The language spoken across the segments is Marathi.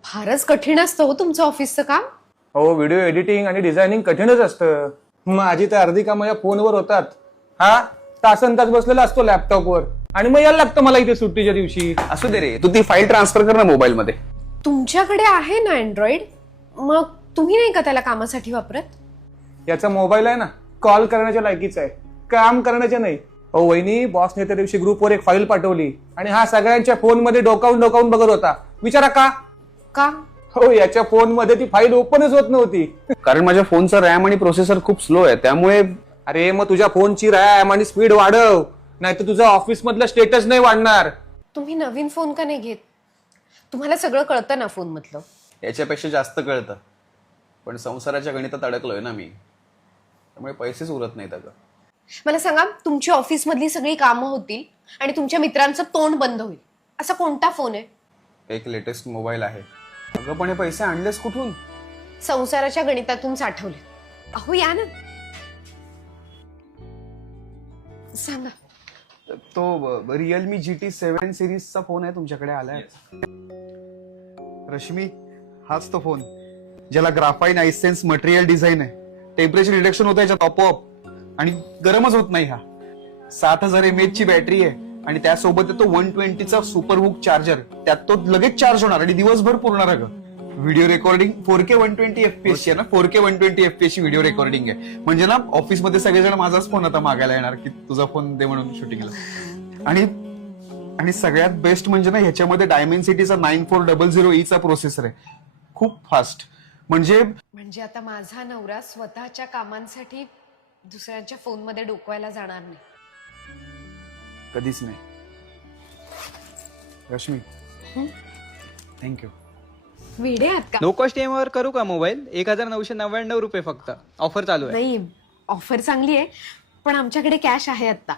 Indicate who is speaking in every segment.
Speaker 1: फारच कठीण असतं हो तुमचं ऑफिसचं काम.
Speaker 2: हो, व्हिडिओ एडिटिंग आणि डिझायनिंग कठीणच असतं. माझी तर अर्धी कामं या फोनवर होतात. हा, तासन तास बसलेला असतो लॅपटॉपवर आणि मग यायला लागतं मला इथे सुट्टीच्या दिवशी.
Speaker 3: असू दे रे, तू ती फाईल ट्रान्सफर कर ना मोबाईल मध्ये.
Speaker 1: तुमच्याकडे आहे ना अँड्रॉइड, मग तुम्ही नाही का त्याला कामासाठी वापरत?
Speaker 2: याचा मोबाईल आहे ना, कॉल करण्याच्या लायकीचा आहे, काम करण्याच्या नाही. हो वहिनी, बॉसने त्या दिवशी ग्रुपवर एक फाईल पाठवली आणि हा सगळ्यांच्या फोनमध्ये डोकावून बघत होता. विचारा का?
Speaker 1: का?
Speaker 2: हो, याच्या फोनमध्ये ती फाईल ओपनच होत नव्हती.
Speaker 3: कारण माझ्या फोनचा रॅम आणि प्रोसेसर खूप स्लो आहे, त्यामुळे.
Speaker 2: अरे मग तुझ्या फोनची रॅम आणि स्पीड वाढव, नाहीतर तुझा ऑफिस मधलं स्टेटस नाही वाढणार.
Speaker 1: तुम्ही नवीन फोन का नाही घेत? तुम्हाला सगळं कळतं ना फोन मधलं.
Speaker 3: याच्यापेक्षा जास्त कळतं, पण संसाराच्या गणितात अडकलोय ना मी, त्यामुळे पैसेच उरत नाहीत अगं.
Speaker 1: मला सांगा, तुमची ऑफिस मधली सगळी कामं होतील आणि तुमच्या मित्रांचं तोंड बंद होईल, असा कोणता फोन आहे?
Speaker 3: एक लेटेस्ट मोबाईल आहे. अगं पण हे पैसे आणलेस कुठून?
Speaker 1: संसाराच्या गणितातून साठवले. अहो या ना, सांगा.
Speaker 3: तो रिअलमी GT7 सिरीजचा फोन आहे, तुमच्याकडे आलाय.
Speaker 4: रश्मी, हाच तो फोन ज्याला ग्राफाईन आयसेन्स मटेरियल डिझाईन आहे. टेम्परेचर रिडक्शन होतं याच्यात आपोआप आणि गरमच होत नाही. हा 7000 mAh ची बॅटरी आहे आणि त्यासोबत तो 120चा सुपर हुक चार्जर. त्यात तो लगेच चार्ज होणार आणि दिवसभर पुरणार. अगं व्हिडिओ रेकॉर्डिंग 4K 120 FPS ची आहे ना, 4K 120 FPS ची व्हिडिओ रेकॉर्डिंग आहे. म्हणजे ना ऑफिसमध्ये सगळेजण माझाच फोन आता मागायला येणार की तुझा फोन दे म्हणून शूटिंगला. आणि सगळ्यात बेस्ट म्हणजे ना, ह्याच्यामध्ये डायमेन्सिटीचा 9400E चा प्रोसेसर आहे. खूप फास्ट. म्हणजे
Speaker 1: आता माझा नवरा स्वतःच्या कामांसाठी दुसऱ्यांच्या फोन मध्ये डोकवायला जाणार नाही.
Speaker 4: कधीच नाही. रश्मी, थँक्यू.
Speaker 1: वेडे आहात का?
Speaker 5: लो कॉस्ट EMI वर करू का मोबाईल? 1999 रुपये फक्त. ऑफर चालू आहे.
Speaker 1: नाही, ऑफर चांगली आहे, पण आमच्याकडे कॅश आहे आता.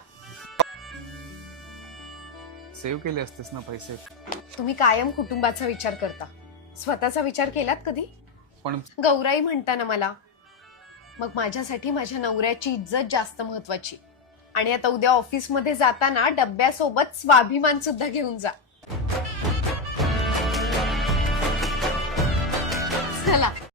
Speaker 4: सेव्ह केले असतेस ना पैसे.
Speaker 1: तुम्ही कायम कुटुंबाचा विचार करता, स्वतःचा विचार केलात कधी?
Speaker 4: पण
Speaker 1: गौराई म्हणता ना मला, मग माझ्यासाठी माझ्या नवऱ्याची इज्जत जास्त महत्वाची. आणि आता उद्या ऑफिस मध्ये जाताना डब्यासोबत स्वाभिमान सुद्धा घेऊन जा. चला.